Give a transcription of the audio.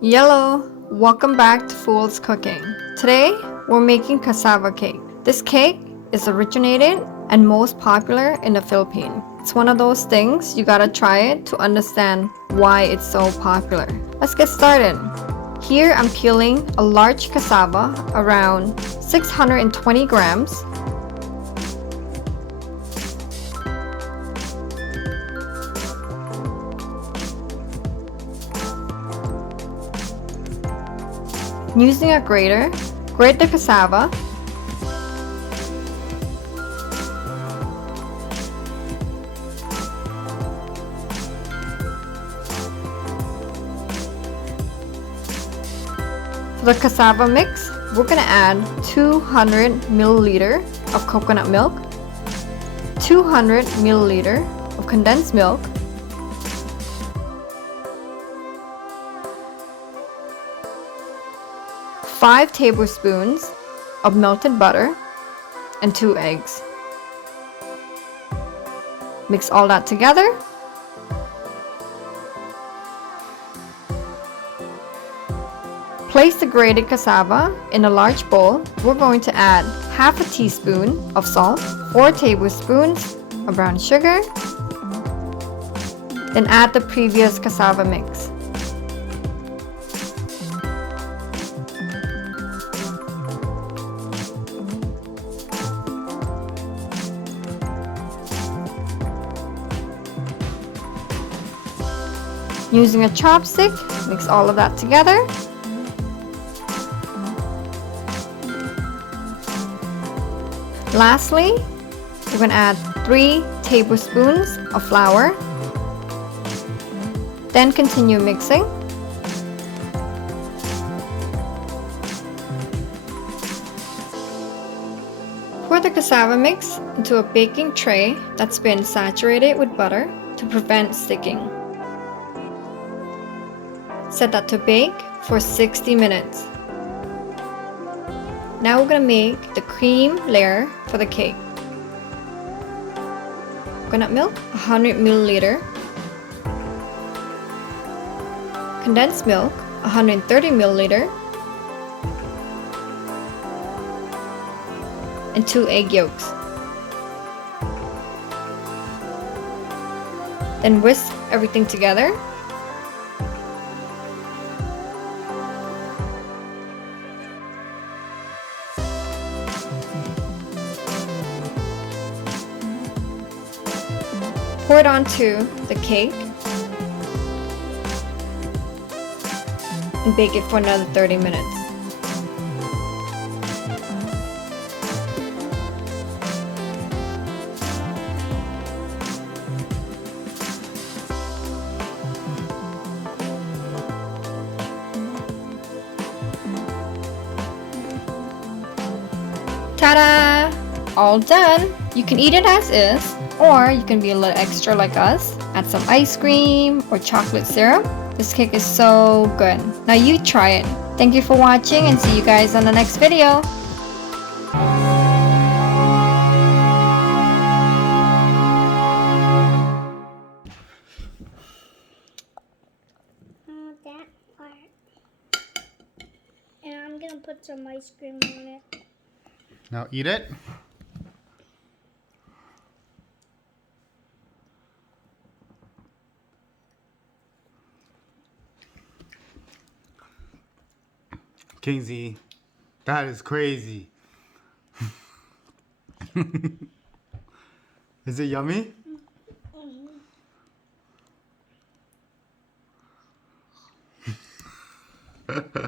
Yellow, welcome back to Fool's Cooking. Today, we're making cassava cake. This cake is originated and most popular in the Philippines. It's one of those things you gotta try it to understand why it's so popular. Let's get started. Here I'm peeling a large cassava, around 620 grams. Using a grater, grate the cassava. For the cassava mix, we're gonna add 200 milliliter of coconut milk, 200 milliliter of condensed milk, 5 tablespoons of melted butter, and 2 eggs. Mix all that together. Place the grated cassava in a large bowl. We're going to add half a teaspoon of salt, 4 tablespoons of brown sugar, then add the previous cassava mix. Using a chopstick, mix all of that together. Lastly, we're going to add 3 tablespoons of flour. Then continue mixing. Pour the cassava mix into a baking tray that's been saturated with butter to prevent sticking. Set that to bake for 60 minutes. Now we're going to make the cream layer for the cake. Coconut milk, 100 milliliter. Condensed milk, 130 milliliter. And 2 egg yolks. Then whisk everything together. Pour it onto the cake and bake it for another 30 minutes. Ta-da! All done! You can eat it as is, or you can be a little extra like us, add some ice cream or chocolate syrup. This cake is so good. Now you try it. Thank you for watching and see you guys on the next video. That part. And I'm gonna put some ice cream on it. Now eat it. Kingsy, that is crazy. Is it yummy? Mm-hmm.